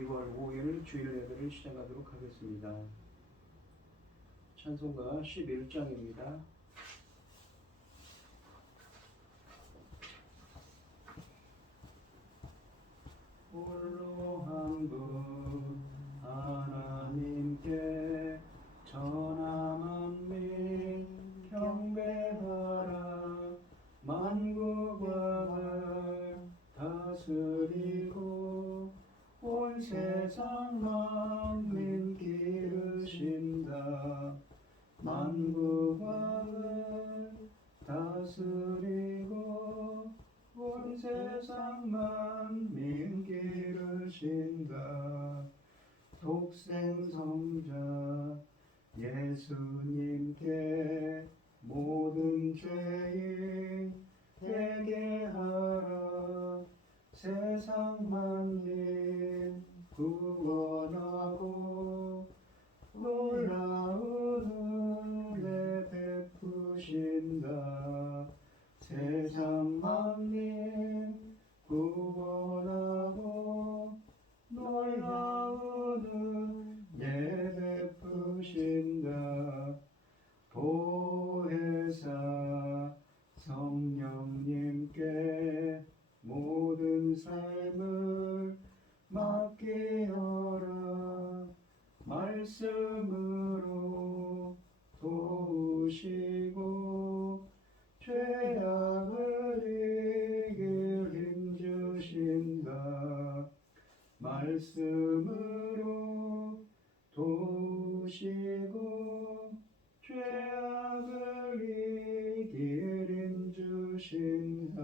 (2월 5일) 주일 예배를 시작하도록 하겠습니다. 찬송가 11장입니다. 홀로 한 분 하나님께 전하 만민 경배하라. 만국왕을 다스리고 온 세상 만민 기르신다. 만국왕을 다스리고 온 세상 만민 기르신다. 독생성자 예수님께 모든 죄인 회개하라. 세상 만민 구원하고 놀라운 은혜 베푸신다. 세상 만민 구원하고 놀라운 은혜 베푸신다. 보혜사 성령님께 모든 삶을 맡기어라. 말씀으로 도우시고 죄악을 이길 힘주신다. 말씀으로 도우시고 죄악을 이길 힘주신다.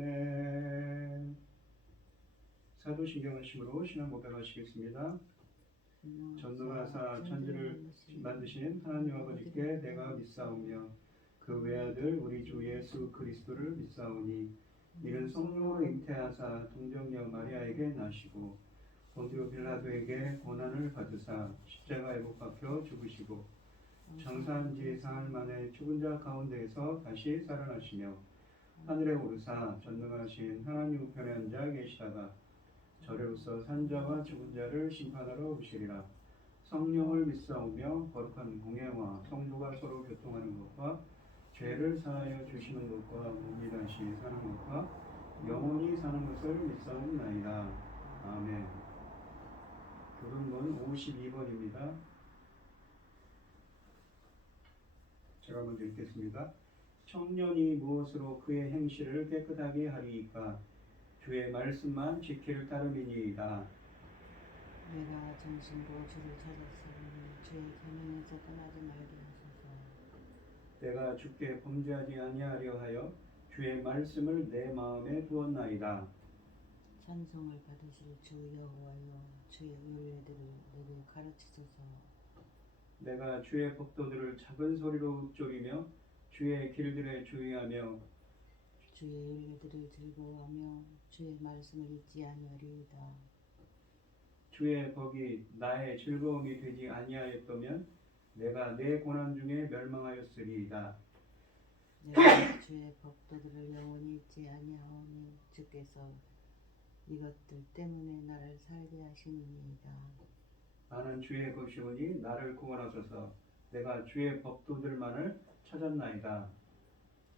아멘. 사도신경을 심으로 신앙 고백하시겠습니다. 전능하사 천지를 만드신 하나님 아버지께 내가 믿사오며 그 외아들 우리 주 예수 그리스도를 믿사오니 이는 성령으로 잉태하사 동정녀 마리아에게 나시고 본디오 빌라도에게 고난을 받으사 십자가에 못 박혀 죽으시고 장사한 지 사흘 만에 죽은 자 가운데에서 다시 살아나시며 하늘에 오르사 전능하신 하나님 우편에 앉아 계시다가 저래로서 산자와 죽은 자를 심판하러 오시리라. 성령을 믿사오며 거룩한 공예와 성도가 서로 교통하는 것과 죄를 사하여 주시는 것과 몸이 다시 사는 것과 영원히 사는 것을 믿사옵나이다. 아멘. 교동문 52번입니다. 제가 먼저 읽겠습니다. 청년이 무엇으로 그의 행실을 깨끗하게 하리이까? 주의 말씀만 지킬 따름이니이다. 내가 정신으로 주를 찾았으니 주의 계명에서 떠나지 말게 하소서. 내가 주께 범죄하지 아니하려 하여 주의 말씀을 내 마음에 두었나이다. 찬송을 받으실 주 여호와여, 주의 윤례들을 내게 가르치소서. 내가 주의 법도들을 작은 소리로 읊조리며 주의 길들에 주의하며 주의 윤례들을 즐거워하며 주의 말씀을 잊지 아니하리이다. 주의 법이 나의 즐거움이 되지 아니하였다면 내가 내 고난 중에 멸망하였으리이다. 내가 주의 법도들을 영원히 잊지 아니하오니 주께서 이것들 때문에 나를 살게 하시니이다. 나는 주의 것이오니 나를 구원하소서. 내가 주의 법도들만을 찾았나이다.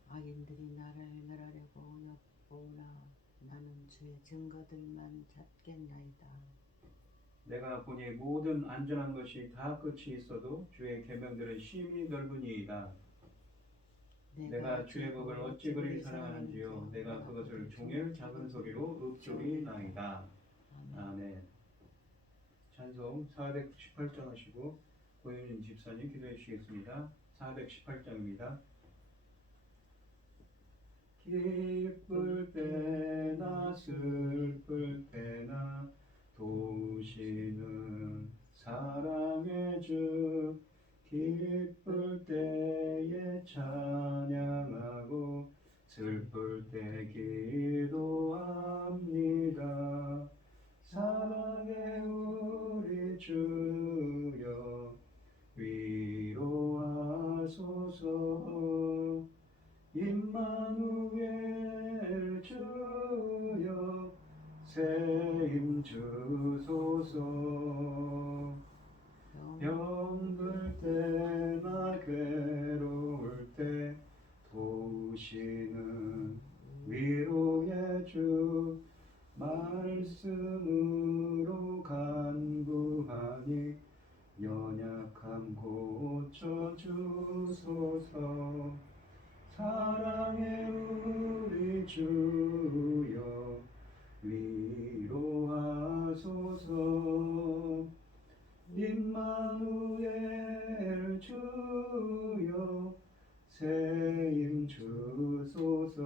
악인들이 나를 멸하려고 엿보나 나는 주의 증거들만 찾겠나이다. 내가 보니 모든 안전한 것이 다 끝이 있어도 주의 계명들은 심히 넓으니이다. 내가 주의 법을 어찌 그리 사랑하는지요. 내가 그것을 종일 작은 소리로 읊조리나이다. 아멘. 찬송 418장 하시고 고윤진 집사님 기도해 주시겠습니다. 418장입니다. 기쁠 때나 슬플 때나 도우시는 사랑의 주, 기쁠 때에 찬양하고 슬플 때 기도합니다. 사랑의 우리 주여 위로하소서. 임마누엘 주여 세임 주소서. 병들 때나 괴로울 때 도우시는 위로의 주, 말씀으로 간구하니 연약함 고쳐주소서. 사랑의 우리 주여 위로하소서. 임마누엘 주여 세임 주소서.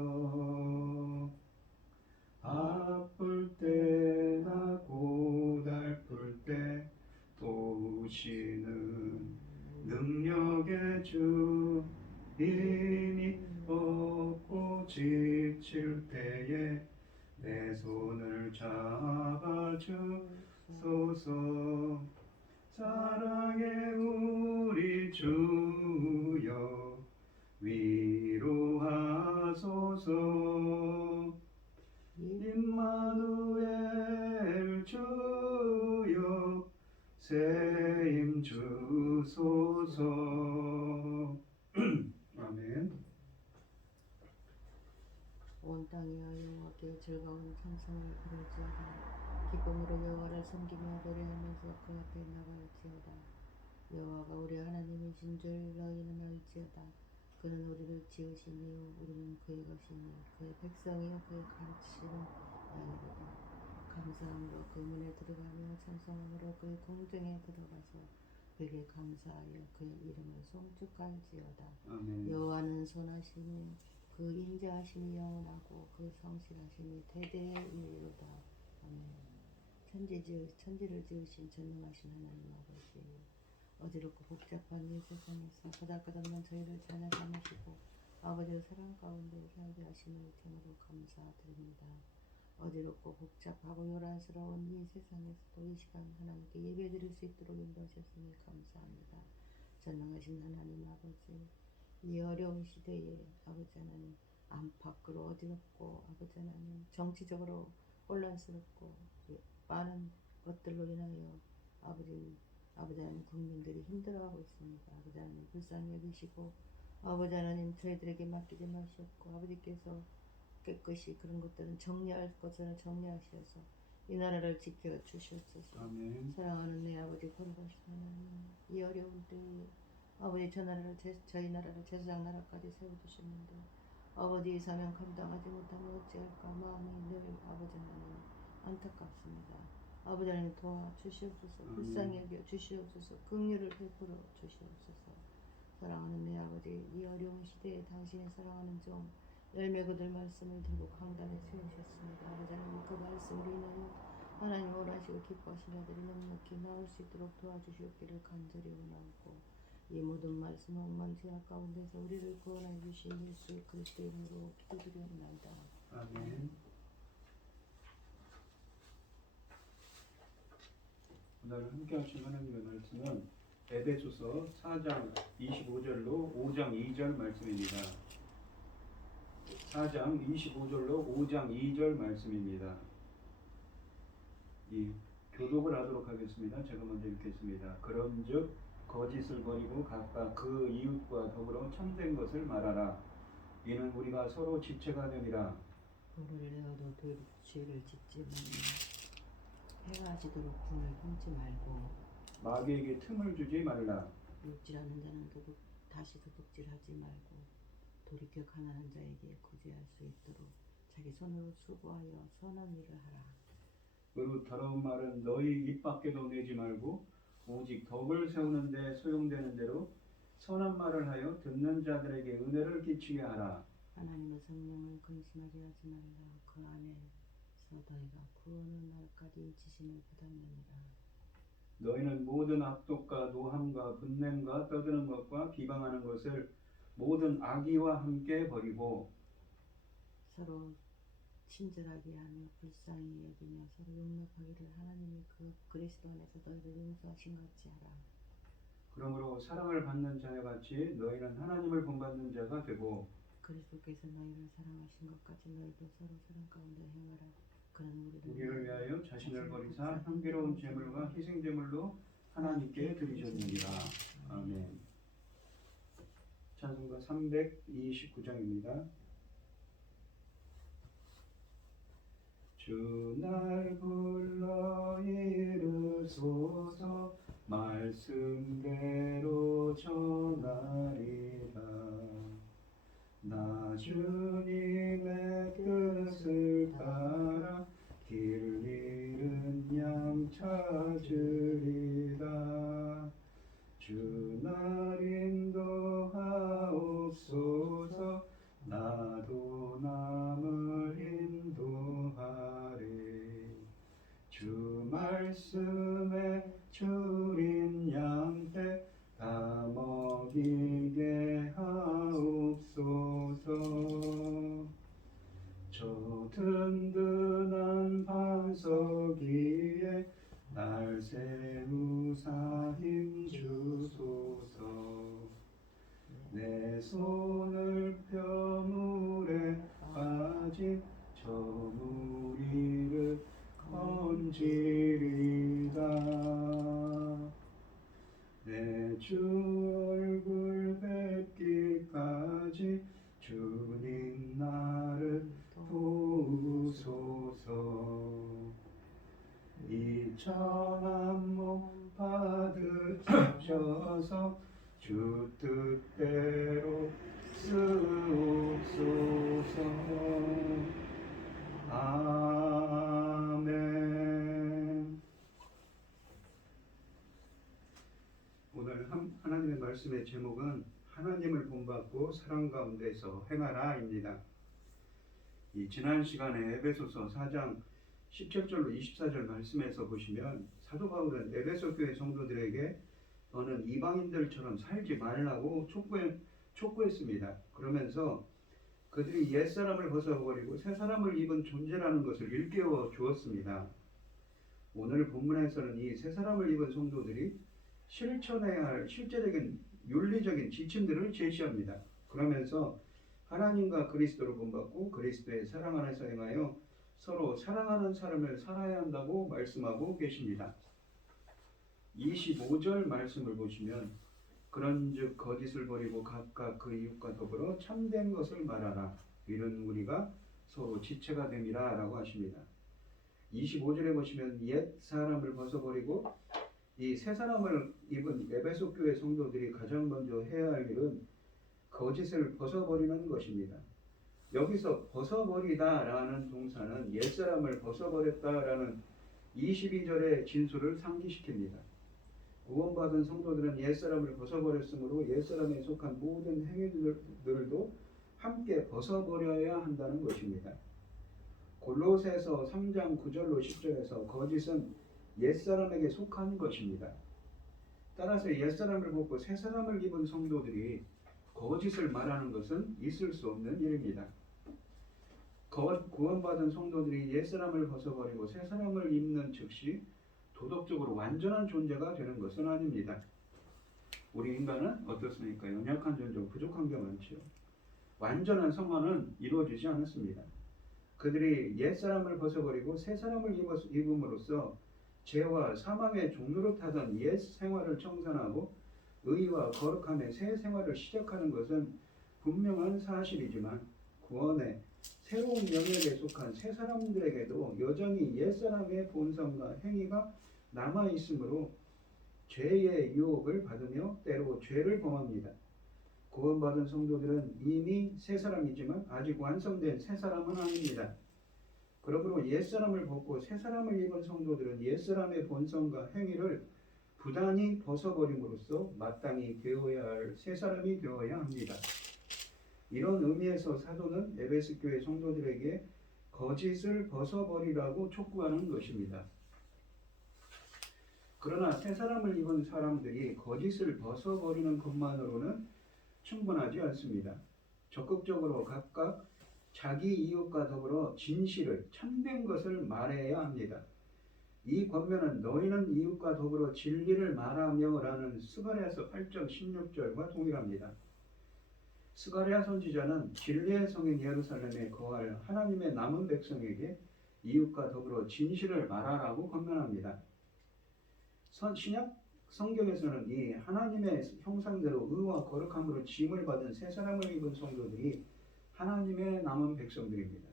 아플 때나 고달플 때 도우시는 능력의 주, 힘이 없고 지칠 때에 내 손을 잡아주소서. 사랑의 우리 주여 위로하소서. 임마누엘 주여 세임 주소서. 아멘. 온 땅이여 여호와께 즐거운 찬송을 부를지어다. 기쁨으로 여호와를 섬기며 노래하면서 그 앞에 나갈지어다. 여호와가 우리 하나님이신 줄 너희는 알지어다. 그는 우리를 지으신 이유 우리는 그의 것이니 그의 백성이여 그의 가르치시는 양이로다. 감사함으로 그 문에 들어가며 찬송함으로 그의 궁정에 들어가서 그에게 감사하여 그의 이름을 송축할지어다. 아멘. 여호와는 선하시며 그 인자하심이 영원하고 그 성실하심이 대대이로다. 아멘. 천지를 지으신 전능하신 하나님 아버지, 어지럽고 복잡한 이 세상에서 그닥그닥만 저희를 잘 삼으시고 아버지의 사랑 가운데 살게 하심을 참으로 감사드립니다. 어지럽고 복잡하고 요란스러운 이 세상에서도 이 시간 하나님께 예배드릴 수 있도록 인도하셨으니 감사합니다. 전능하신 하나님 아버지, 이 어려운 시대에 아버지 하나님 안팎으로 어지럽고 아버지 하나님 정치적으로 혼란스럽고 많은 것들로 인하여 아버지 하나님 국민들이 힘들어하고 있습니다. 아버지 하나님 불쌍히 여기시고 아버지 하나님 저희들에게 맡기지 마시옵고 아버지께서 깨끗이 그런 것들은 정리할 것을 정리하셔서 이 나라를 지켜 주시옵소서. 아멘. 사랑하는 내 아버지 거룩하신 하나님, 이 어려운 때에 아버지 저희 나라를 제사장 나라까지 세워주셨는데 아버지 이 사명 감당하지 못하면 어찌할까 마음이 늘 아버지 하나님 안타깝습니다. 아버지 하나님 도와주시옵소서. 불쌍히 여겨 주시옵소서. 긍휼을 베풀어 주시옵소서. 사랑하는 내 아버지, 이 어려운 시대에 당신의 사랑하는 종 열매 거둘 말씀을 들고 강단에 세우셨습니다. 아버지 하나님 그 말씀으로 인하여 하나님 원하시고 기뻐하신 자들이 넉넉히 나올 수 있도록 도와주시옵기를 간절히 원하고 이 모든 말씀 억만 죄악 가운데서 우리를 구원하여 주신 예수 그리스도의 이름으로 기도드리옵나이다. 아멘. 오늘 함께 하신 하나님의 말씀은 에베소서 4장 25절로 5장 2절 말씀입니다. 4장 25절로 5장 2절 말씀입니다. 이 교독을 하도록 하겠습니다. 제가 먼저 읽겠습니다. 그런즉 거짓을 버리고 각각 그 이웃과 더불어 참된 것을 말하라. 이는 우리가 서로 지체가 됨이라. 불을 내어도 죄를 짓지 말라. 해가 지도록 불을 품지 말고 마귀에게 틈을 주지 말라. 육질하는 자는 다시 도둑질하지 말고 돌이켜 가난한 자에게 구제할 수 있도록 자기 손으로 수고하여 선한 일을 하라. 그 더러운 말은 너희 입 밖에도 내지 말고 오직 덕을 세우는 데 소용되는 대로 선한 말을 하여 듣는 자들에게 은혜를 끼치게 하라. 하나님의 성령을 근심하게 하지 말라. 그 안에서 너희가 구원의 날까지 지심을 받았느니라. 너희는 모든 악독과 노함과 분냄과 떠드는 것과 비방하는 것을 모든 악의와 함께 버리고 서로 친절하게 하며 불쌍히 여기며 서로 용납하기를 하나님이 그 그리스도 안에서 너희를 용서하신 같이 하라. 그러므로 사랑을 받는 자녀같이 너희는 하나님을 본받는 자가 되고 그리스도께서 너희를 사랑하신 것 같이 너희도 서로 사랑 가운데 행하라. 그는 우리를 위하여 자신을 버리사 향기로운 제물과 희생 제물로 하나님께 드리셨느니라. 아멘. 찬송가 329장입니다. 주 날 불러 이르소서 말씀대로 전하리라. 나 주님의 뜻을 따라 길 잃은 양 찾으리라. 주 날 인도하옵소서 나도 남을 인도하리. 주 말씀에 줄인 양떼 다 먹이게 하옵소서. 저 든든한 반석 위에 날 세우사 힘주소서. 내 손을 펴 물에 빠진 저 무리를 건지리라. 내 주 얼굴 뵙기까지 주님 나를 도우소서. 이 천한 몸 받으셔서 주 뜻대로 쓰옵소서. 아멘. 오늘 하나님의 말씀의 제목은 하나님을 본받고 사랑 가운데서 행하라입니다. 이 지난 시간에 에베소서 4장 17절로 24절 말씀에서 보시면 사도 바울은 에베소 교회 성도들에게 너는 이방인들처럼 살지 말라고 촉구했습니다. 그러면서 그들이 옛사람을 벗어버리고 새사람을 입은 존재라는 것을 일깨워 주었습니다. 오늘 본문에서는 이 새사람을 입은 성도들이 실천해야 할 실제적인 윤리적인 지침들을 제시합니다. 그러면서 하나님과 그리스도를 본받고 그리스도의 사랑 안에서 행하여 서로 사랑하는 삶을 살아야 한다고 말씀하고 계십니다. 25절 말씀을 보시면 그런즉 거짓을 버리고 각각 그 이웃과 더불어 참된 것을 말하라. 이런 우리가 서로 지체가 됨이라 라고 하십니다. 25절에 보시면 옛 사람을 벗어버리고 이 새 사람을 입은 에베소 교회 성도들이 가장 먼저 해야 할 일은 거짓을 벗어버리는 것입니다. 여기서 벗어버리다라는 동사는 옛사람을 벗어버렸다라는 22절의 진술을 상기시킵니다. 구원받은 성도들은 옛사람을 벗어버렸으므로 옛사람에 속한 모든 행위들도 함께 벗어버려야 한다는 것입니다. 골로새서 3장 9절로 10절에서 거짓은 옛사람에게 속한 것입니다. 따라서 옛사람을 벗고 새사람을 입은 성도들이 거짓을 말하는 것은 있을 수 없는 일입니다. 구원받은 성도들이 옛사람을 벗어버리고 새사람을 입는 즉시 도덕적으로 완전한 존재가 되는 것은 아닙니다. 우리 인간은 어떻습니까? 연약한 존재고 부족한 게 많죠. 완전한 성화는 이루어지지 않았습니다. 그들이 옛사람을 벗어버리고 새사람을 입음으로써 죄와 사망의 종로로 타던 옛 생활을 청산하고 의와 거룩함의 새 생활을 시작하는 것은 분명한 사실이지만 구원의 새로운 영역에 속한 새 사람들에게도 여전히 옛사람의 본성과 행위가 남아있으므로 죄의 유혹을 받으며 때로 죄를 범합니다. 구원받은 성도들은 이미 새 사람이지만 아직 완성된 새 사람은 아닙니다. 그러므로 옛사람을 벗고 새사람을 입은 성도들은 옛사람의 본성과 행위를 부단히 벗어버림으로써 마땅히 되어야 할 새사람이 되어야 합니다. 이런 의미에서 사도는 에베소 교회 성도들에게 거짓을 벗어버리라고 촉구하는 것입니다. 그러나 새사람을 입은 사람들이 거짓을 벗어버리는 것만으로는 충분하지 않습니다. 적극적으로 각각 자기 이웃과 더불어 진실을, 참된 것을 말해야 합니다. 이 권면은 너희는 이웃과 더불어 진리를 말하며 라는 스가랴서 8장 16절과 동일합니다. 스가랴 선지자는 진리의 성인 예루살렘에 거할 하나님의 남은 백성에게 이웃과 더불어 진실을 말하라고 권면합니다. 신약 성경에서는 이 하나님의 형상대로 의와 거룩함으로 지음을 받은 새 사람을 입은 성도들이 하나님의 남은 백성들입니다.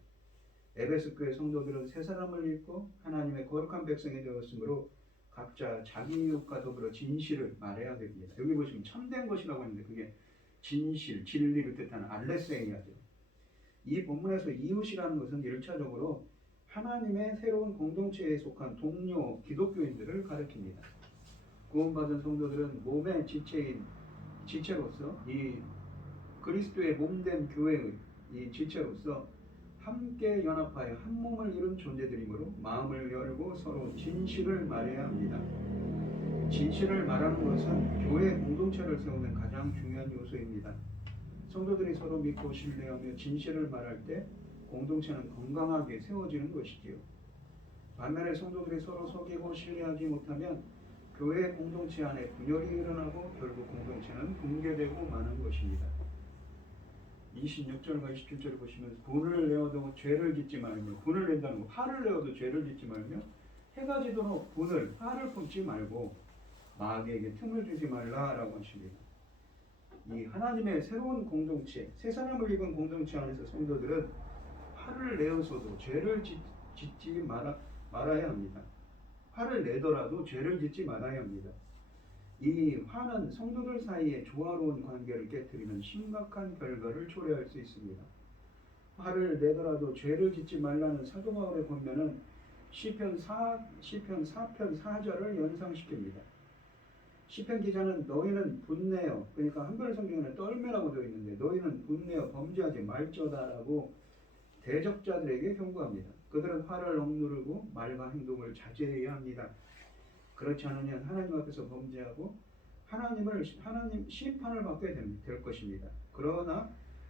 에베소 교회 성도들은 새 사람을 입고 하나님의 거룩한 백성이 되었으므로 각자 자기 이웃과 더불어 진실을 말해야 됩니다. 여기 보시면 참된 것이라고 했는데 그게 진실, 진리를 뜻하는 알레세이아죠. 이 본문에서 이웃이라는 것은 1차적으로 하나님의 새로운 공동체에 속한 동료 기독교인들을 가리킵니다. 구원받은 성도들은 몸의 지체로서 이 그리스도의 몸된 교회의 이 지체로서 함께 연합하여 한 몸을 이룬 존재들이므로 마음을 열고 서로 진실을 말해야 합니다. 진실을 말하는 것은 교회 공동체를 세우는 가장 중요한 요소입니다. 성도들이 서로 믿고 신뢰하며 진실을 말할 때 공동체는 건강하게 세워지는 것이지요. 반면에 성도들이 서로 속이고 신뢰하지 못하면 교회 공동체 안에 분열이 일어나고 결국 공동체는 붕괴되고 마는 것입니다. 26절과 27절을 보시면 분을 내어도 죄를 짓지 말며, 분을 낸다는 거, 화를 내어도 죄를 짓지 말며 해가 지도록 분을, 화를 품지 말고 마귀에게 틈을 주지 말라라고 하십니다. 이 하나님의 새로운 공동체, 새 사람을 입은 공동체 안에서 성도들은 화를 내어서도 죄를 짓지 말아야 합니다. 화를 내더라도 죄를 짓지 말아야 합니다. 이 화는 성도들 사이에 조화로운 관계를 깨뜨리는 심각한 결과를 초래할 수 있습니다. 화를 내더라도 죄를 짓지 말라는 사도 바울의 권면은 시편 4편 4절을 연상시킵니다. 시편 기자는 너희는 분내어, 그러니까 한글 성경에는 떨매라고 되어 있는데 너희는 분내어 범죄하지 말저다라고 대적자들에게 경고합니다. 그들은 화를 억누르고 말과 행동을 자제해야 합니다. 그렇지 않으면 하나님 앞에서 범죄하고 하나님 심판을 받게 될 것입니다. 그러나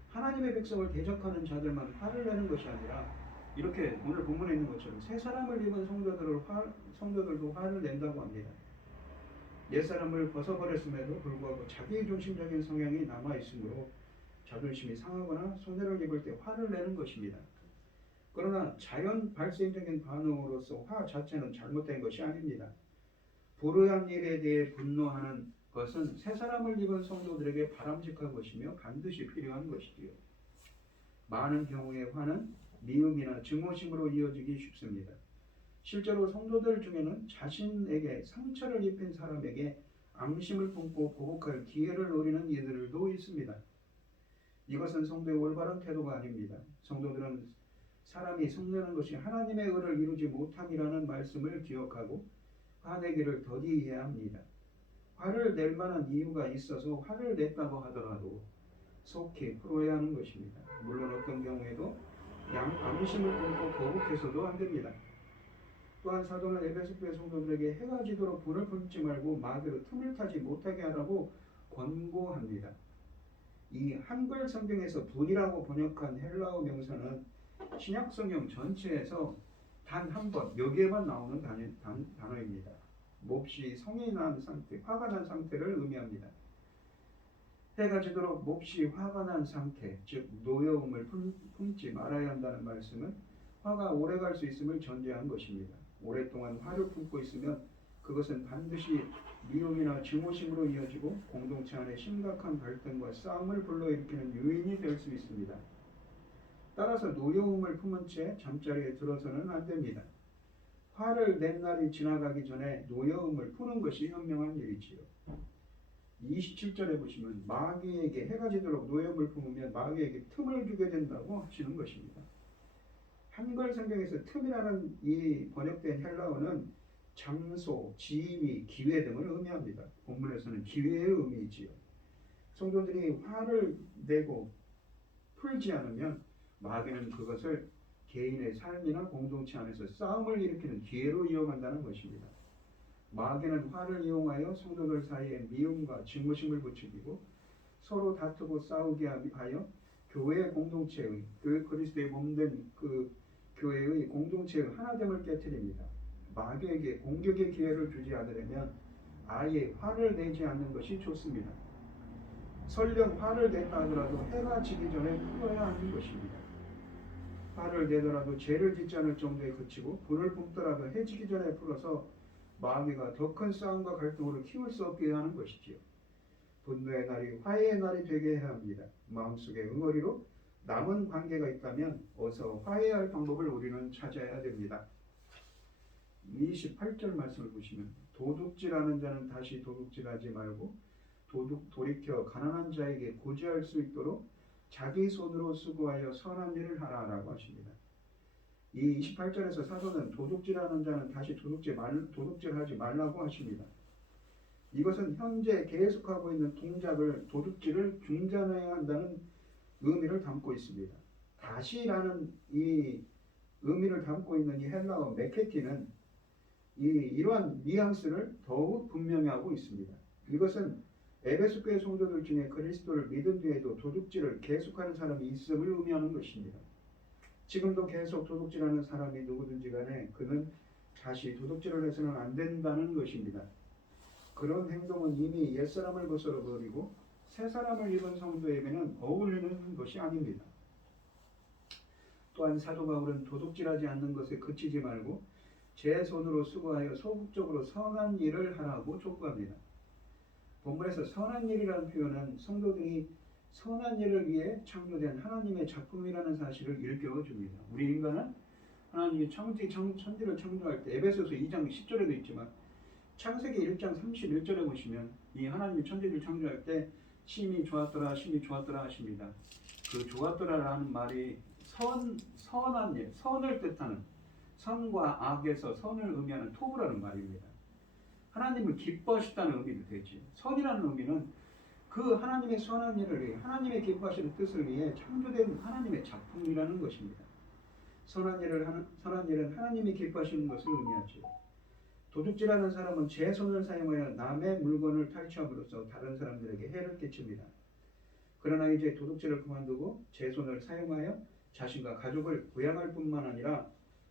하나님의 백성을 대적하는 자들만 화를 내는 것이 아니라 이렇게 오늘 본문에 있는 것처럼 새 사람을 입은 성도들도 화를 낸다고 합니다. 옛사람을 벗어버렸음에도 불구하고 자기중심적인 성향이 남아있으므로 자존심이 상하거나 손해를 입을 때 화를 내는 것입니다. 그러나 자연 발생적인 반응으로서 화 자체는 잘못된 것이 아닙니다. 불의한 일에 대해 분노하는 것은 새 사람을 입은 성도들에게 바람직한 것이며 반드시 필요한 것이지요. 많은 경우에 화는 미움이나 증오심으로 이어지기 쉽습니다. 실제로 성도들 중에는 자신에게 상처를 입힌 사람에게 앙심을 품고 보복할 기회를 노리는 이들도 있습니다. 이것은 성도의 올바른 태도가 아닙니다. 성도들은 사람이 성내는 것이 하나님의 의를 이루지 못함이라는 말씀을 기억하고 화내기를 더디해야 합니다. 화를 낼 만한 이유가 있어서 화를 냈다고 하더라도 속히 풀어야 하는 것입니다. 물론 어떤 경우에도 앙심을 품고 거북해서도 안 됩니다. 또한 사도는 에베소 교회 성도들에게 해가 지도록 불을 품지 말고 마귀로 틈을 타지 못하게 하라고 권고합니다. 이 한글 성경에서 분이라고 번역한 헬라어 명사는 신약 성경 전체에서 단 한 번 여기에만 나오는 단어입니다. 몹시 성이 난 상태, 화가 난 상태를 의미합니다. 해가 지도록 몹시 화가 난 상태, 즉 노여움을 품지 말아야 한다는 말씀은 화가 오래갈 수 있음을 전제한 것입니다. 오랫동안 화를 품고 있으면 그것은 반드시 미움이나 증오심으로 이어지고 공동체 안에 심각한 갈등과 싸움을 불러일으키는 요인이 될 수 있습니다. 따라서 노여움을 품은 채 잠자리에 들어서는 안 됩니다. 화를 낸 날이 지나가기 전에 노여움을 푸는 것이 현명한 일이지요. 27절에 보시면 마귀에게 해가 지도록 노여움을 품으면 마귀에게 틈을 주게 된다고 하시는 것입니다. 한글 성경에서 틈이라는 이 번역된 헬라어는 장소, 지위, 기회 등을 의미합니다. 본문에서는 기회의 의미이지요. 성도들이 화를 내고 풀지 않으면 마귀는 그것을 개인의 삶이나 공동체 안에서 싸움을 일으키는 기회로 이용한다는 것입니다. 마귀는 화를 이용하여 성도들 사이에 미움과 증오심을 부추기고 서로 다투고 싸우게 하여 교회 공동체의 그 그리스도의 몸된 그 교회의 공동체의 하나됨을 깨뜨립니다. 마귀에게 공격의 기회를 주지 않으려면 아예 화를 내지 않는 것이 좋습니다. 설령 화를 냈다 하더라도 해가 지기 전에 풀어야 하는 것입니다. 화를 내더라도 죄를 짓지 않을 정도에 그치고 불을 뿜더라도 해지기 전에 풀어서 마귀가 더 큰 싸움과 갈등으로 키울 수 없게 하는 것이지요. 분노의 날이 화해의 날이 되게 해야 합니다. 마음속에 응어리로 남은 관계가 있다면 어서 화해할 방법을 우리는 찾아야 됩니다. 28절 말씀을 보시면 도둑질하는 자는 다시 도둑질하지 말고 돌이켜 가난한 자에게 고지할 수 있도록 자기 손으로 수고하여 선한 일을 하라라고 하십니다. 이 28절에서 사도는 도둑질하는 자는 다시 도둑질하지 말라고 하십니다. 이것은 현재 계속하고 있는 동작을 도둑질을 중단해야 한다는 의미를 담고 있습니다. 다시라는 이 의미를 담고 있는 이 헬라어 메케티는 이러한 뉘앙스를 더욱 분명히 하고 있습니다. 이것은 에베소 교회 성도들 중에 그리스도를 믿은 뒤에도 도둑질을 계속하는 사람이 있음을 의미하는 것입니다. 지금도 계속 도둑질하는 사람이 누구든지 간에 그는 다시 도둑질을 해서는 안 된다는 것입니다. 그런 행동은 이미 옛사람을 벗어버리고 새사람을 입은 성도에게는 어울리는 것이 아닙니다. 또한 사도 바울은 도둑질하지 않는 것에 그치지 말고 제 손으로 수고하여 소극적으로 선한 일을 하라고 촉구합니다. 본문에서 선한 일이라는 표현은 성도들이 선한 일을 위해 창조된 하나님의 작품이라는 사실을 일깨워줍니다. 우리 인간은 하나님이 천지를 창조할 때 에베소서 2장 10절에도 있지만 창세기 1장 31절에 보시면 이 하나님이 천지를 창조할 때 심히 좋았더라 하십니다. 그 좋았더라라는 말이 선한 일, 선을 뜻하는 선과 악에서 선을 의미하는 토부라는 말입니다. 하나님을 기뻐하셨다는 의미도 되지. 선이라는 의미는 그 하나님의 선한 일을 위해 하나님의 기뻐하시는 뜻을 위해 창조된 하나님의 작품이라는 것입니다. 선한 일은 하나님이 기뻐하시는 것을 의미하죠. 도둑질하는 사람은 제 손을 사용하여 남의 물건을 탈취함으로써 다른 사람들에게 해를 끼칩니다. 그러나 이제 도둑질을 그만두고 제 손을 사용하여 자신과 가족을 부양할 뿐만 아니라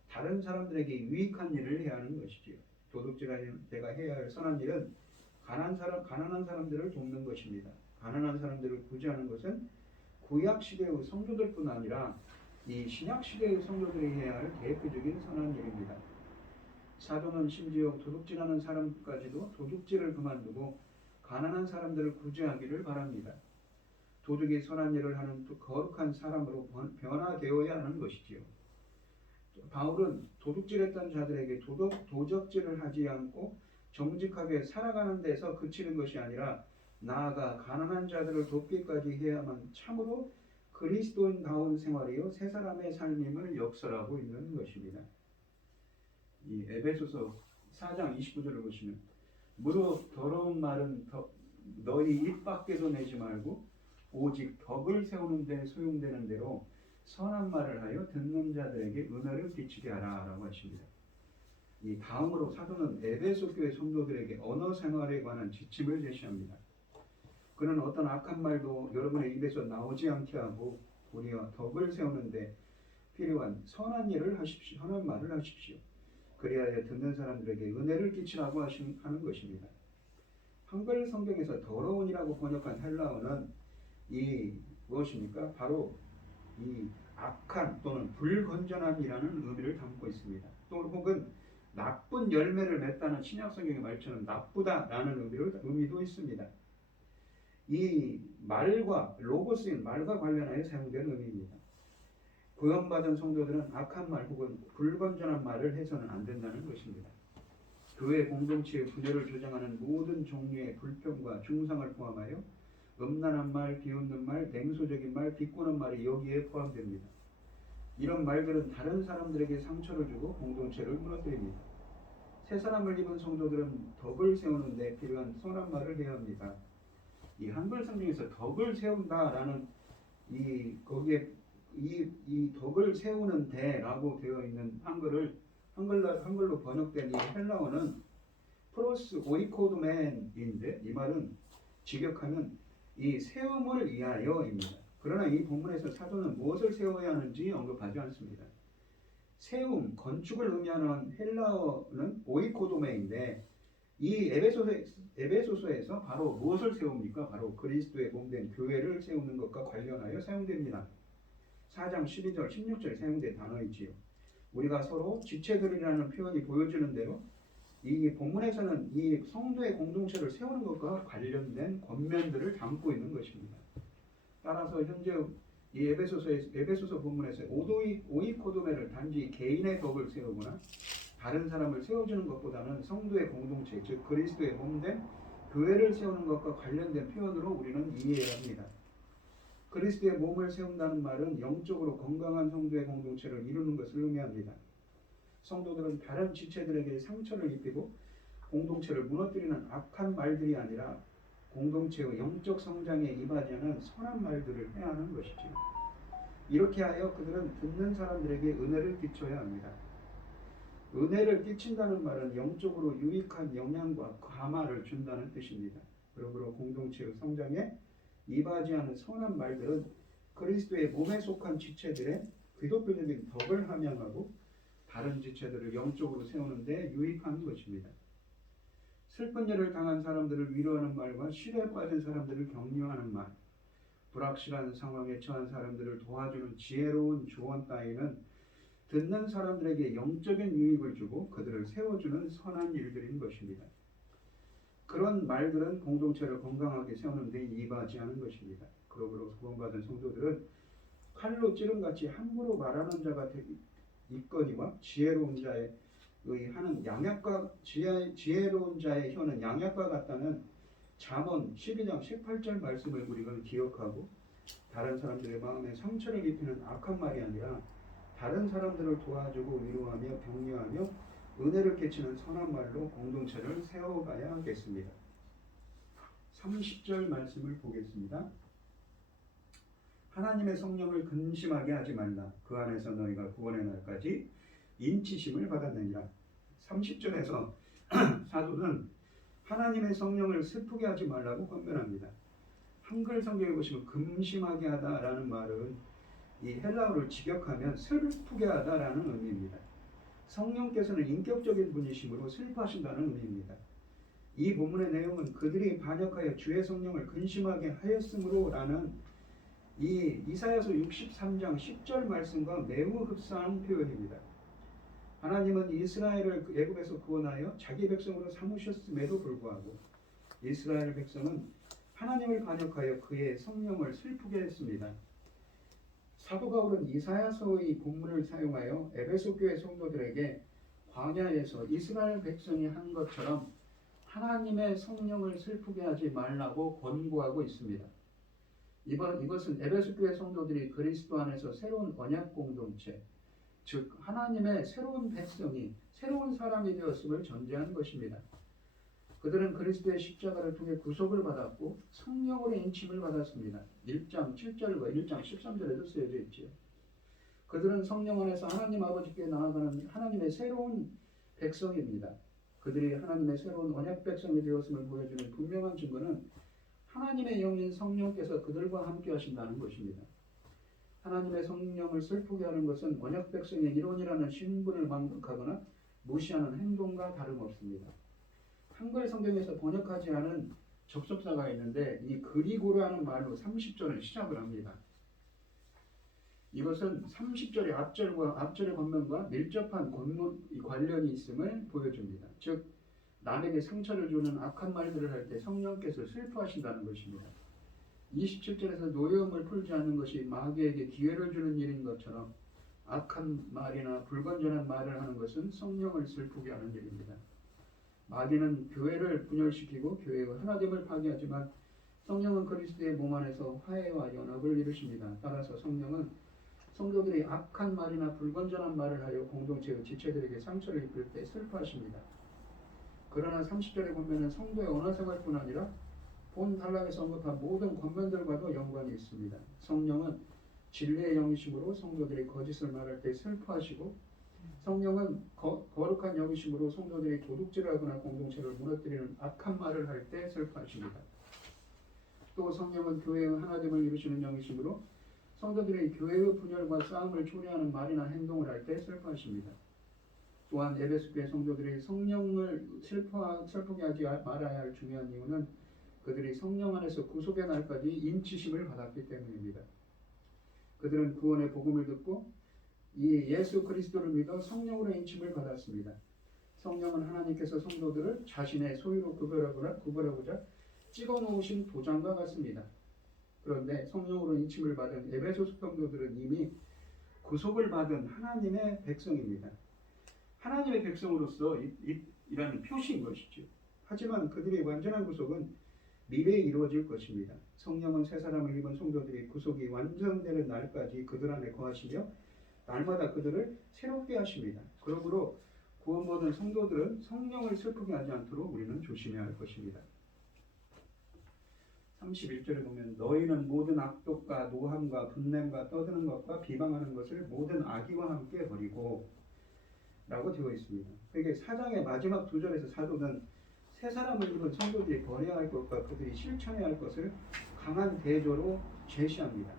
다른 사람들에게 유익한 일을 해야 하는 것이지요. 도둑질하는 내가 해야 할 선한 일은 가난한 사람들을 돕는 것입니다. 가난한 사람들을 구제하는 것은 구약 시대의 성도들뿐 아니라 이 신약 시대의 성도들이 해야 할 대표적인 선한 일입니다. 사도는 심지어 도둑질하는 사람까지도 도둑질을 그만두고 가난한 사람들을 구제하기를 바랍니다. 도둑이 선한 일을 하는 거룩한 사람으로 변화되어야 하는 것이지요. 바울은 도둑질했던 자들에게 도적질을 하지 않고 정직하게 살아가는 데서 그치는 것이 아니라 나아가 가난한 자들을 돕기까지 해야만 참으로 그리스도인다운 생활이요 새 사람의 삶임을 역설하고 있는 것입니다. 이 에베소서 4장 29절을 보시면 무릇 더러운 말은 너희 입 밖에서 내지 말고 오직 덕을 세우는 데 소용되는 대로 선한 말을 하여 듣는 자들에게 은혜를 끼치게 하라 라고 하십니다. 이 다음으로 사도는 에베소 교회 성도들에게 언어 생활에 관한 지침을 제시합니다. 그는 어떤 악한 말도 여러분의 입에서 나오지 않게 하고 도리어 덕을 세우는데 필요한 선한 일을 하십시오. 선한 말을 하십시오. 그리하여 듣는 사람들에게 은혜를 끼치라고 하는 것입니다. 한글 성경에서 더러운이라고 번역한 헬라어는 무엇입니까? 바로 이 악한 또는 불건전함이라는 의미를 담고 있습니다. 또 혹은 나쁜 열매를 맺다는 신약 성경의 말처럼 나쁘다라는 의미도 있습니다. 이 말과 로고스인 말과 관련하여 사용된 의미입니다. 구원받은 성도들은 악한 말 혹은 불건전한 말을 해서는 안 된다는 것입니다. 교회 공동체의 분열을 조장하는 모든 종류의 불평과 중상을 포함하여 음란한 말, 비웃는 말, 냉소적인 말, 비꼬는 말이 여기에 포함됩니다. 이런 말들은 다른 사람들에게 상처를 주고 공동체를 무너뜨립니다. 새 사람을 입은 성도들은 덕을 세우는 데 필요한 선한 말을 해야 합니다. 이 한글 성경에서 덕을 세운다라는 거기에 이 덕을 세우는 데라고 되어 있는 한글로 번역된 이 헬라어는 프로스 오이코도멘인데, 이 말은 직역하면 이 세움을 위하여입니다. 그러나 이 본문에서 사도는 무엇을 세워야 하는지 언급하지 않습니다. 세움, 건축을 의미하는 헬라어는 오이코도메인데, 이 에베소서에서 바로 무엇을 세웁니까? 바로 그리스도의 몸된 교회를 세우는 것과 관련하여 사용됩니다. 4장 12절 16절에 사용된 단어이지요. 우리가 서로 지체들이라는 표현이 보여주는 대로 이 본문에서는 이 성도의 공동체를 세우는 것과 관련된 권면들을 담고 있는 것입니다. 따라서 현재 이 에베소서 본문에서 오이코도메를 단지 개인의 덕을 세우거나 다른 사람을 세워주는 것보다는 성도의 공동체, 즉 그리스도의 몸된 교회를 세우는 것과 관련된 표현으로 우리는 이해해야 합니다. 그리스도의 몸을 세운다는 말은 영적으로 건강한 성도의 공동체를 이루는 것을 의미합니다. 성도들은 다른 지체들에게 상처를 입히고 공동체를 무너뜨리는 악한 말들이 아니라 공동체의 영적 성장에 이바지하는 선한 말들을 해야 하는 것이죠. 이렇게 하여 그들은 듣는 사람들에게 은혜를 끼쳐야 합니다. 은혜를 끼친다는 말은 영적으로 유익한 영향과 감화를 준다는 뜻입니다. 그러므로 공동체의 성장에 이바지하는 선한 말들은 그리스도의 몸에 속한 지체들의 기독교적인 덕을 함양하고 다른 지체들을 영적으로 세우는 데 유익한 것입니다. 슬픈 일을 당한 사람들을 위로하는 말과 시대에 빠진 사람들을 격려하는 말, 불확실한 상황에 처한 사람들을 도와주는 지혜로운 조언 따위는 듣는 사람들에게 영적인 유익을 주고 그들을 세워주는 선한 일들인 것입니다. 그런 말들은 공동체를 건강하게 세우는 데 이바지하는 것입니다. 그러므로 구원받은 성도들은 칼로 찌름같이 함부로 말하는 자가 있거니와 지혜로운 자의 혀는 양약과 같다는 잠언 12장 18절 말씀을 우리가 기억하고 다른 사람들의 마음에 상처를 입히는 악한 말이 아니라 다른 사람들을 도와주고 위로하며 격려하며 은혜를 끼치는 선한 말로 공동체를 세워가야 하겠습니다. 30절 말씀을 보겠습니다. 하나님의 성령을 근심하게 하지 말라. 그 안에서 너희가 구원의 날까지 인치심을 받았느니라. 30절에서 사도는 하나님의 성령을 슬프게 하지 말라고 권면합니다. 한글 성경에 보시면 근심하게 하다라는 말은 이 헬라어를 직역하면 슬프게 하다라는 의미입니다. 성령께서는 인격적인 분이시므로 슬퍼하신다는 의미입니다. 이 본문의 내용은 그들이 반역하여 주의 성령을 근심하게 하였으므로 라는 이 이사야서 63장 10절 말씀과 매우 흡사한 표현입니다. 하나님은 이스라엘을 애굽에서 구원하여 자기 백성으로 삼으셨음에도 불구하고 이스라엘 백성은 하나님을 반역하여 그의 성령을 슬프게 했습니다. 사도 바울은 이사야서의 본문을 사용하여 에베소 교회 성도들에게 광야에서 이스라엘 백성이 한 것처럼 하나님의 성령을 슬프게 하지 말라고 권고하고 있습니다. 이것은 에베소 교회 성도들이 그리스도 안에서 새로운 언약 공동체, 즉 하나님의 새로운 백성이 새로운 사람이 되었음을 전제하는 것입니다. 그들은 그리스도의 십자가를 통해 구속을 받았고 성령으로 인침을 받았습니다. 1장 7절과 1장 13절에도 쓰여져 있지요. 그들은 성령 안에서 하나님 아버지께 나아가는 하나님의 새로운 백성입니다. 그들이 하나님의 새로운 언약 백성이 되었음을 보여주는 분명한 증거는 하나님의 영인 성령께서 그들과 함께 하신다는 것입니다. 하나님의 성령을 슬프게 하는 것은 언약 백성의 이론이라는 신분을 망각하거나 무시하는 행동과 다름없습니다. 한글 성경에서 번역하지 않은 접속사가 있는데 이 그리고라는 말로 30절을 시작을 합니다. 이것은 30절의 앞절의 권면과 밀접한 관련이 있음을 보여줍니다. 즉 남에게 상처를 주는 악한 말들을 할 때 성령께서 슬퍼하신다는 것입니다. 27절에서 노여움을 풀지 않는 것이 마귀에게 기회를 주는 일인 것처럼 악한 말이나 불건전한 말을 하는 것은 성령을 슬프게 하는 일입니다. 마귀는 교회를 분열시키고 교회의 하나됨을 파괴하지만 성령은 그리스도의 몸 안에서 화해와 연합을 이루십니다. 따라서 성령은 성도들이 악한 말이나 불건전한 말을 하여 공동체의 지체들에게 상처를 입힐 때 슬퍼하십니다. 그러나 30절에 보면은 성도의 언어생활뿐 아니라 본 단락에서 언급한 모든 권면들과도 연관이 있습니다. 성령은 진리의 영이심으로 성도들이 거짓을 말할 때 슬퍼하시고, 성령은 거룩한 영이심으로 성도들이 도둑질하거나 공동체를 무너뜨리는 악한 말을 할 때 슬퍼하십니다. 또 성령은 교회의 하나됨을 이루시는 영이심으로 성도들이 교회의 분열과 싸움을 초래하는 말이나 행동을 할 때 슬퍼하십니다. 또한 에베소 교회 성도들이 성령을 슬프게 하지 말아야 할 중요한 이유는 그들이 성령 안에서 구속의 날까지 인치심을 받았기 때문입니다. 그들은 구원의 복음을 듣고 이 예수 그리스도를 믿어 성령으로 인침을 받았습니다. 성령은 하나님께서 성도들을 자신의 소유로 구별하고자 찍어 놓으신 도장과 같습니다. 그런데 성령으로 인침을 받은 에베소 성도들은 이미 구속을 받은 하나님의 백성입니다. 하나님의 백성으로서 이라는 표시인 것이죠. 하지만 그들의 완전한 구속은 미래에 이루어질 것입니다. 성령은 새 사람을 입은 성도들이 구속이 완성되는 날까지 그들 안에 거하시며 날마다 그들을 새롭게 하십니다. 그러므로 구원받은 성도들은 성령을 슬프게 하지 않도록 우리는 조심해야 할 것입니다. 31절에 보면 너희는 모든 악독과 노함과 분냄과 떠드는 것과 비방하는 것을 모든 악의와 함께 버리고 라고 되어 있습니다. 그게 4장의 마지막 2절에서 사도는 새 사람을 입은 성도들이 버려야 할 것과 그들이 실천해야 할 것을 강한 대조로 제시합니다.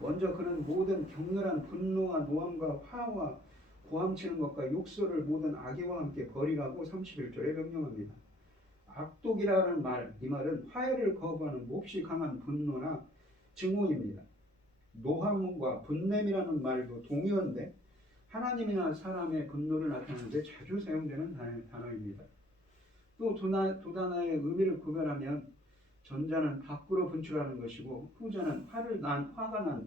먼저 그는 모든 격렬한 분노와 노함과 화와 고함치는 것과 욕설을 모든 악의와 함께 버리라고 31절에 명령합니다. 악독이라는 말, 이 말은 화해를 거부하는 몹시 강한 분노나 증오입니다. 노함과 분냄이라는 말도 동의어인데 하나님이나 사람의 분노를 나타내는데 자주 사용되는 단어입니다. 또 두 단어의 의미를 구별하면 전자는 밖으로 분출하는 것이고 후자는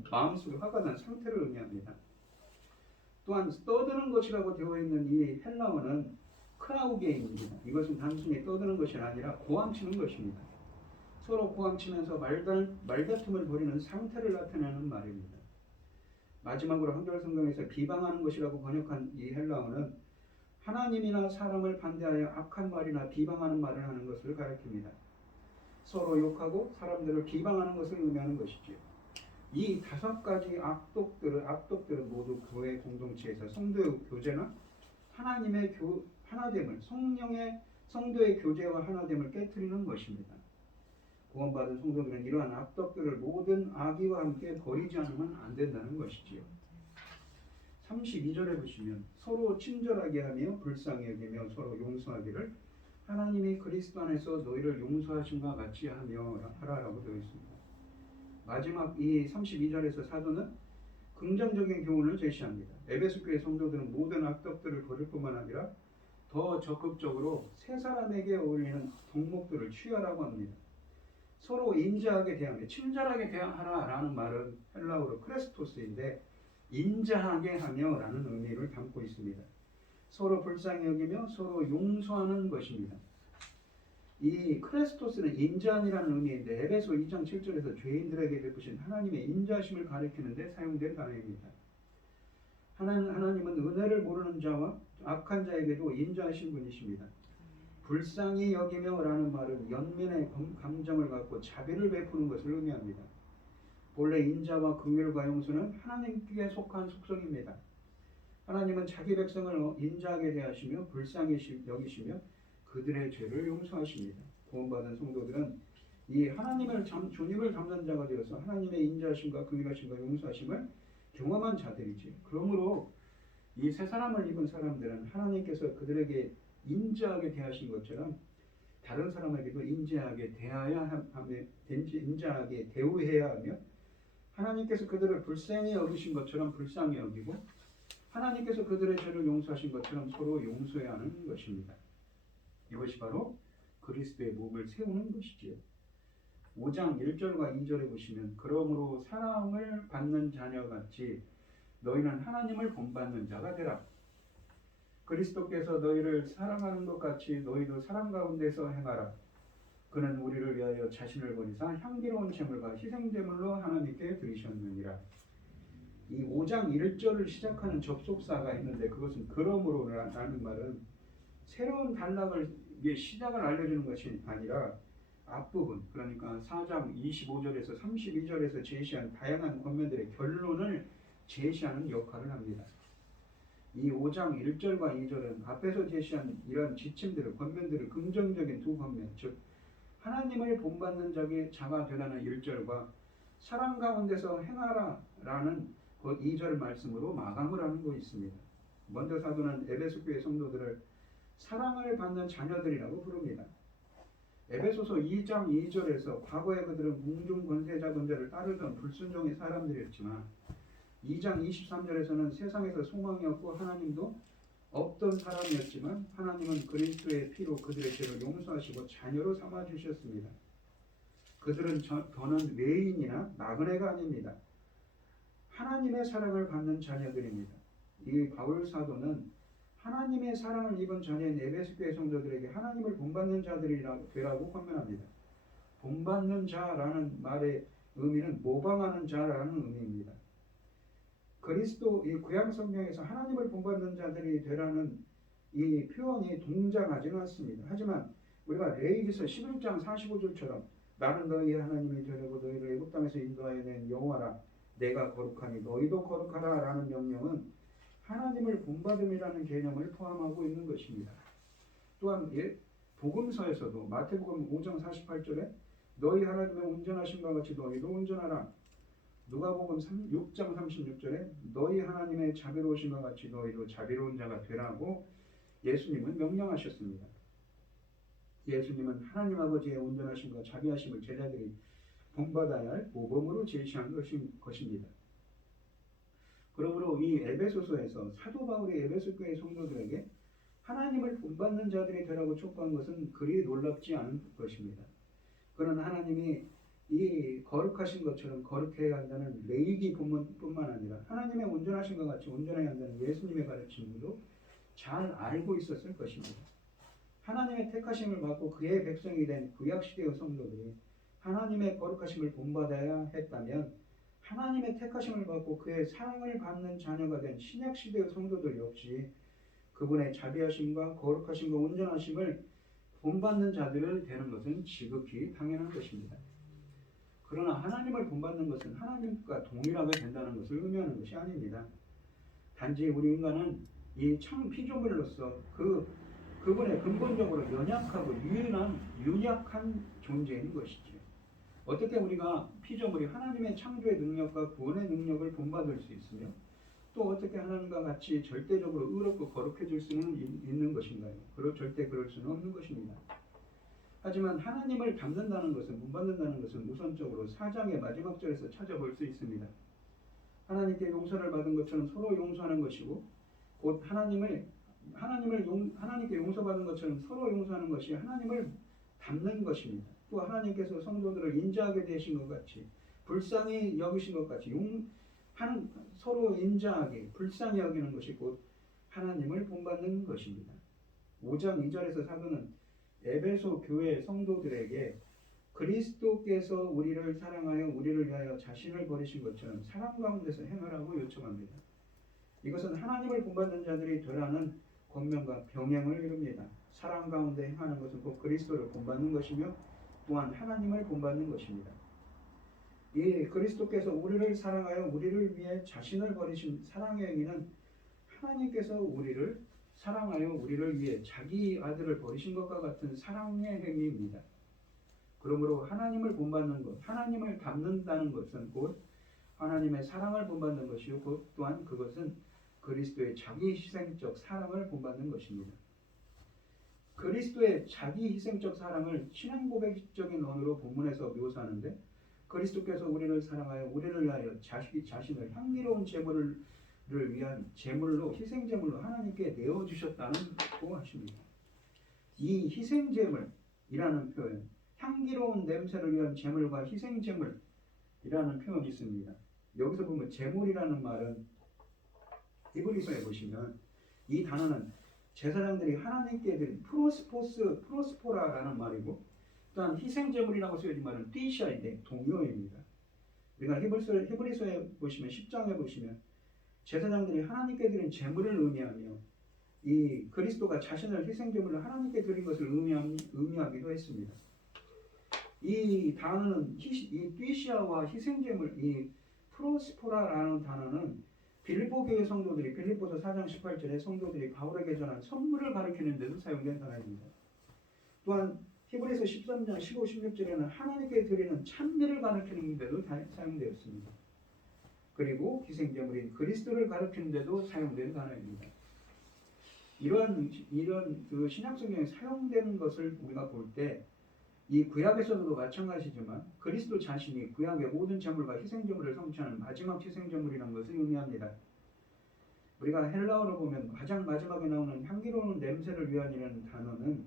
마음속에 화가 난 상태를 의미합니다. 또한 떠드는 것이라고 되어 있는 이 헬라어는 크라우게입니다. 이것은 단순히 떠드는 것이 아니라 고함치는 것입니다. 서로 고함치면서 말다툼을 벌이는 상태를 나타내는 말입니다. 마지막으로 한겨울 성경에서 비방하는 것이라고 번역한 이 헬라어는 하나님이나 사람을 반대하여 악한 말이나 비방하는 말을 하는 것을 가리킵니다. 서로 욕하고 사람들을 비방하는 것을 의미하는 것이지요. 이 5가지 악독들은 모두 교회 공동체에서 성도의 교제나 하나님의 하나됨을 성도의 교제와 하나됨을 깨트리는 것입니다. 구원받은 성도들은 이러한 악독들을 모든 악의와 함께 버리지 않으면 안 된다는 것이지요. 32절에 보시면 서로 친절하게 하며 불쌍히 여기며 서로 용서하기를 하나님이 그리스도 안에서 너희를 용서하신과 같이 하라라고 되어 있습니다. 마지막 이 32절에서 사도는 긍정적인 교훈을 제시합니다. 에베소 교회 성도들은 모든 악독들을 버릴 뿐만 아니라 더 적극적으로 새 사람에게 어울리는 덕목들을 취하라고 합니다. 서로 인자하게 대하며 친절하게 대하라라는 말은 헬라어로 크레스토스인데 인자하게 하며라는 의미를 담고 있습니다. 서로 불쌍히 여기며 서로 용서하는 것입니다. 이 크레스토스는 인자함이라는 의미인데 에베소 2장 7절에서 죄인들에게 베푸신 하나님의 인자심을 가리키는데 사용된 단어입니다. 하나님은 은혜를 모르는 자와 악한 자에게도 인자하신 분이십니다. 불쌍히 여기며라는 말은 연민의 감정을 갖고 자비를 베푸는 것을 의미합니다. 본래 인자와 긍휼과 용서는 하나님께 속한 속성입니다. 하나님은 자기 백성을 인자하게 대하시며 불쌍히 여기시며 그들의 죄를 용서하십니다. 구원받은 성도들은 이 주님을 닮는 자가 되어서 하나님의 인자하심과 긍휼하심과 용서하심을 경험한 자들이지. 그러므로 이 새 사람을 입은 사람들은 하나님께서 그들에게 인자하게 대하신 것처럼 다른 사람에게도 인자하게 대우해야 하며 하나님께서 그들을 불쌍히 여기신 것처럼 불쌍히 여기고 하나님께서 그들의 죄를 용서하신 것처럼 서로 용서해야 하는 것입니다. 이것이 바로 그리스도의 몸을 세우는 것이지요. 5장 1절과 2절에 보시면 그러므로 사랑을 받는 자녀같이 너희는 하나님을 본받는 자가 되라. 그리스도께서 너희를 사랑하는 것 같이 너희도 사랑 가운데서 행하라. 그는 우리를 위하여 자신을 버리사 향기로운 제물과 희생제물로 하나님께 드리셨느니라. 이 5장 1절을 시작하는 접속사가 있는데 그것은 그러므로라는 말은 새로운 단락을 시작을 알려주는 것이 아니라 앞부분 그러니까 4장 25절에서 32절에서 제시한 다양한 권면들의 결론을 제시하는 역할을 합니다. 이 5장 1절과 2절은 앞에서 제시한 이런 지침들을 권면들을 긍정적인 두 권면 즉 하나님을 본받는 자가 되라는 1절과 사랑 가운데서 행하라 라는 그 2절 말씀으로 마감을 하는 것이 있습니다. 먼저 사도는 에베소 교회 성도들을 사랑을 받는 자녀들이라고 부릅니다. 에베소서 2장 2절에서 과거에 그들은 궁중 권세 잡은 자를 따르던 불순종의 사람들이었지만 2장 23절에서는 세상에서 소망이 없고 하나님도 없던 사람이었지만 하나님은 그리스도의 피로 그들의 죄를 용서하시고 자녀로 삼아 주셨습니다. 그들은 더는 외인이나 나그네가 아닙니다. 하나님의 사랑을 받는 자녀들입니다. 이 바울 사도는 하나님의 사랑을 입은 자녀인 에베소 교회 성도들에게 하나님을 본받는 자들이라고 되라고 권면합니다. 본받는 자라는 말의 의미는 모방하는 자라는 의미입니다. 그리스도 이 구약 성경에서 하나님을 본받는 자들이 되라는 이 표현이 동작하지는 않습니다. 하지만 우리가 레위기서 11장 45절처럼 나는 너희 하나님이 되려고 너희를 애굽 땅에서 인도하여 낸 여호와라 내가 거룩하니 너희도 거룩하라 라는 명령은 하나님을 본받음이라는 개념을 포함하고 있는 것입니다. 또한 복음서에서도 마태복음 5장 48절에 너희 하나님의 온전하심과 같이 너희도 온전하라. 누가복음 6장 36절에 너희 하나님의 자비로우심과 같이 너희도 자비로운 자가 되라고 예수님은 명령하셨습니다. 예수님은 하나님 아버지의 온전하심과 자비하심을 제자들이 본받아야 할 모범으로 제시한 것입니다. 그러므로 이 에베소서에서 사도 바울이 에베소 교회 성도들에게 하나님을 본받는 자들이 되라고 촉구한 것은 그리 놀랍지 않은 것입니다. 그는 하나님이 이 거룩하신 것처럼 거룩해야 한다는 레위기 본문뿐만 아니라 하나님의 온전하신 것 같이 온전해야 한다는 예수님의 가르침도 잘 알고 있었을 것입니다. 하나님의 택하심을 받고 그의 백성이 된 구약시대의 성도들이 하나님의 거룩하심을 본받아야 했다면 하나님의 택하심을 받고 그의 사랑을 받는 자녀가 된 신약시대의 성도들 역시 그분의 자비하심과 거룩하심과 온전하심을 본받는 자들을 되는 것은 지극히 당연한 것입니다. 그러나 하나님을 본받는 것은 하나님과 동일하게 된다는 것을 의미하는 것이 아닙니다. 단지 우리 인간은 이 참 피조물로서 그분의 근본적으로 연약하고 유약한 존재인 것이죠. 어떻게 우리가 피조물이 하나님의 창조의 능력과 구원의 능력을 본받을 수 있으며 또 어떻게 하나님과 같이 절대적으로 의롭고 거룩해질 수는 있는 것인가요? 절대 그럴 수는 없는 것입니다. 하지만 하나님을 닮는다는 것은 본받는다는 것은 우선적으로 4장의 마지막 절에서 찾아볼 수 있습니다. 하나님께 용서를 받은 것처럼 서로 용서하는 것이고 곧 하나님께 용서받은 것처럼 서로 용서하는 것이 하나님을 닮는 것입니다. 또 하나님께서 성도들을 인자하게 되신 것 같이 불쌍히 여기신 것 같이 서로 인자하게 불쌍히 여기는 것이 곧 하나님을 본받는 것입니다. 5장 2절에서 사도는 에베소 교회 성도들에게 그리스도께서 우리를 사랑하여 우리를 위하여 자신을 버리신 것처럼 사랑 가운데서 행하라고 요청합니다. 이것은 하나님을 본받는 자들이 되라는 권면과 병행을 이룹니다. 사랑 가운데 행하는 것은 곧 그리스도를 본받는 것이며 또한 하나님을 본받는 것입니다. 이 그리스도께서 우리를 사랑하여 우리를 위해 자신을 버리신 사랑의 행위는 하나님께서 우리를 사랑하여 우리를 위해 자기 아들을 버리신 것과 같은 사랑의 행위입니다. 그러므로 하나님을 본받는 것, 하나님을 닮는다는 것은 곧 하나님의 사랑을 본받는 것이요 곧 또한 그것은 그리스도의 자기 희생적 사랑을 본받는 것입니다. 그리스도의 자기 희생적 사랑을 신앙 고백적인 언어로 본문에서 묘사하는데 그리스도께서 우리를 사랑하여 우리를 위하여 자신을 향기로운 제물을 위한 제물로 희생 제물로 하나님께 내어 주셨다고 하십니다. 이 희생 제물이라는 표현, 향기로운 냄새를 위한 제물과 희생 제물이라는 표현이 있습니다. 여기서 보면 제물이라는 말은 히브리서에 보시면 이 단어는 제사장들이 하나님께 드린 프로스포라라는 말이고 또한 희생 제물이라고 쓰여진 말은 띠샤인데 동요입니다. 우리가 히브리서에 보시면 10장에 보시면 제사장들이 하나님께 드린 제물을 의미하며 이 그리스도가 자신을 희생제물로 하나님께 드린 것을 의미하기도 했습니다. 이 단어는 이 뛰시아와 희생제물, 이 프로스포라라는 단어는 빌립보 교회 성도들이 빌립보서 4장 18절에 성도들이 바울에게 전한 선물을 가리키는 데도 사용된 단어입니다. 또한 히브리서 13장 15, 16절에는 하나님께 드리는 찬미를 가리키는 데도 사용되었습니다. 그리고 희생제물인 그리스도를 가리키는 데도 사용된 단어입니다. 이런 그 신약성경에 사용되는 것을 우리가 볼 때 이 구약에서도 마찬가지지만 그리스도 자신이 구약의 모든 제물과 희생제물을 성취하는 마지막 희생제물이라는 것을 의미합니다. 우리가 헬라어로 보면 가장 마지막에 나오는 향기로운 냄새를 위한이라는 단어는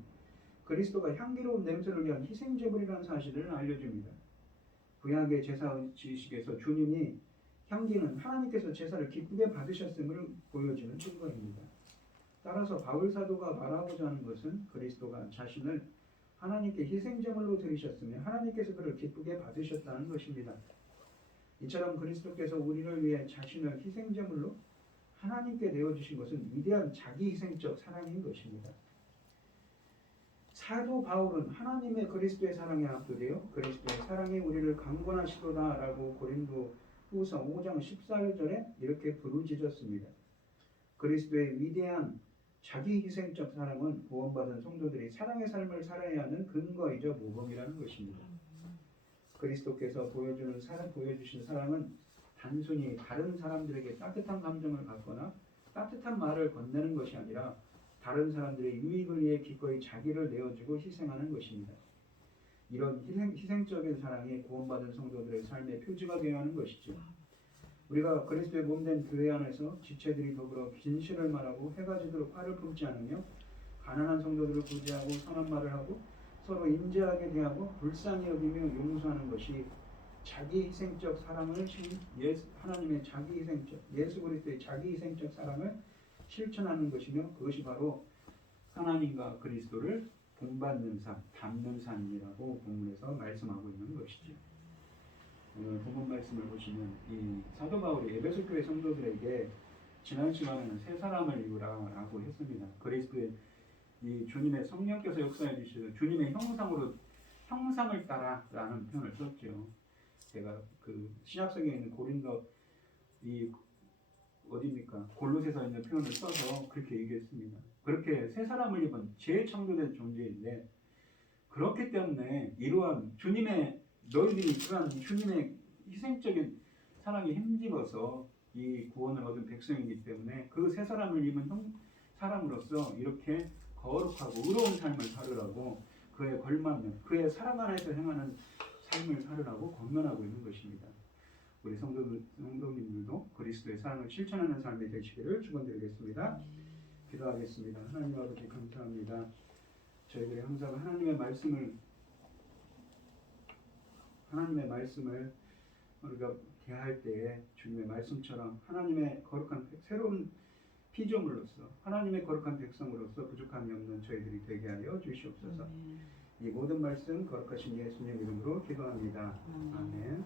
그리스도가 향기로운 냄새를 위한 희생제물이라는 사실을 알려줍니다. 구약의 제사 지식에서 주님이 향기는 하나님께서 제사를 기쁘게 받으셨음을 보여주는 증거입니다. 따라서 바울 사도가 말하고자 하는 것은 그리스도가 자신을 하나님께 희생제물로 드리셨으며 하나님께서 그를 기쁘게 받으셨다는 것입니다. 이처럼 그리스도께서 우리를 위해 자신을 희생제물로 하나님께 내어주신 것은 위대한 자기희생적 사랑인 것입니다. 사도 바울은 하나님의 그리스도의 사랑에 압도되어 그리스도의 사랑이 우리를 강권하시도다라고 고린도 후서 5장 14절에 이렇게 부르짖었습니다. 그리스도의 위대한 자기희생적 사랑은 구원받은 성도들이 사랑의 삶을 살아야 하는 근거이자 모범이라는 것입니다. 그리스도께서 보여주신 사랑은 단순히 다른 사람들에게 따뜻한 감정을 갖거나 따뜻한 말을 건네는 것이 아니라 다른 사람들의 유익을 위해 기꺼이 자기를 내어주고 희생하는 것입니다. 이런 희생적인 사랑이 구원받은 성도들의 삶의 표지가 되어야 하는 것이죠. 우리가 그리스도의 몸된 교회 안에서 지체들이 더불어 진실을 말하고 해가 지도록 화를 품지 않으며 가난한 성도들을 구제하고 선한 말을 하고 서로 인자하게 대하고 불쌍히 여기며 용서하는 것이 자기희생적 사랑을 하나님의 자기희생적 예수 그리스도의 자기희생적 사랑을 실천하는 것이며 그것이 바로 하나님과 그리스도를 본받는 삶, 닮는 삶이라고 본문에서 말씀하고 있는 것이죠. 오늘 본문 말씀을 보시면 이 사도 바울이 에베소 교회 성도들에게 지난 시간에는 새 사람을 이루라라고 했습니다. 그리스도의 이 주님의 성령께서 역사해 주시는 주님의 형상을 따라라는 표현을 썼죠. 제가 그 신약성경에 있는 고린도 이 어디입니까? 골로새서 있는 표현을 써서 그렇게 얘기했습니다. 그렇게 새 사람을 입은 재창조된 존재인데 그렇기 때문에 이러한 너희들이 그러한 주님의 희생적인 사랑에 힘입어서 이 구원을 얻은 백성이기 때문에 그 새 사람을 입은 사람으로서 이렇게 거룩하고 의로운 삶을 살으라고 그에 걸맞는 그의 사랑 안에서 행하는 삶을 살으라고 권면하고 있는 것입니다. 우리 성도님들도 그리스도의 사랑을 실천하는 삶이 되시기를 축원드리겠습니다. 기도하겠습니다. 하나님 아버지 감사합니다. 저희들이 항상 하나님의 말씀을 우리가 대할 때에 주님의 말씀처럼 하나님의 거룩한 새로운 피조물로서 하나님의 거룩한 백성으로서 부족함이 없는 저희들이 되게 하여 주시옵소서. 이 모든 말씀 거룩하신 예수님 이름으로 기도합니다. 아멘.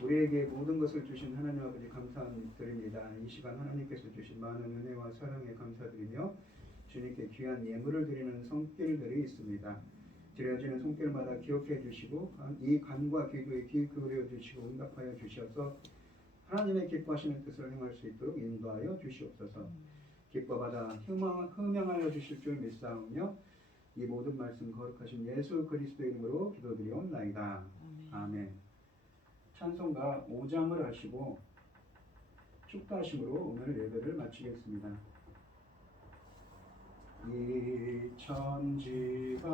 우리에게 모든 것을 주신 하나님 아버지 감사드립니다. 이 시간 하나님께서 주신 많은 은혜와 사랑에 감사드리며 주님께 귀한 예물을 드리는 손길들이 있습니다. 드려지는 손길마다 기억해 주시고 이 간과 기도에 귀 기울여 주시고 응답하여 주셔서 하나님의 기뻐하시는 뜻을 행할 수 있도록 인도하여 주시옵소서. 기뻐받아 흠양하여 주실 줄 믿사오며 이 모든 말씀 거룩하신 예수 그리스도의 이름으로 기도드리옵나이다. 아멘. 찬송가 5장을 하시고 축도하심으로 오늘 예배를 마치겠습니다. 이 천지간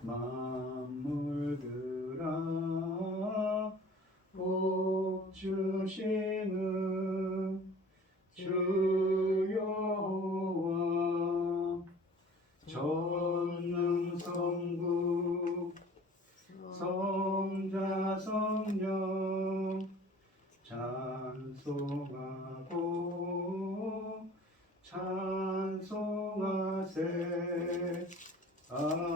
만물들아 복 주시는 주 여호와 전능성국 성자 성령 찬송하고 찬송하세. 아멘.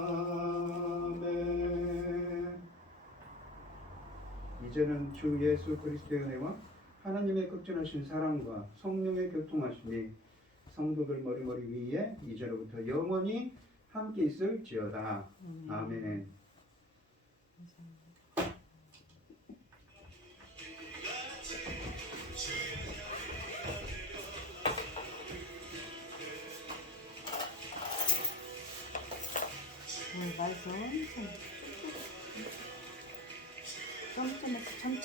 이제는 주 예수 그리스도의 은혜와 하나님의 극진하신 사랑과 성령의 교통하심이 성도들 머리머리 위에 이제로부터 영원히 함께 있을지어다. 아멘. 말씀 엄청 좀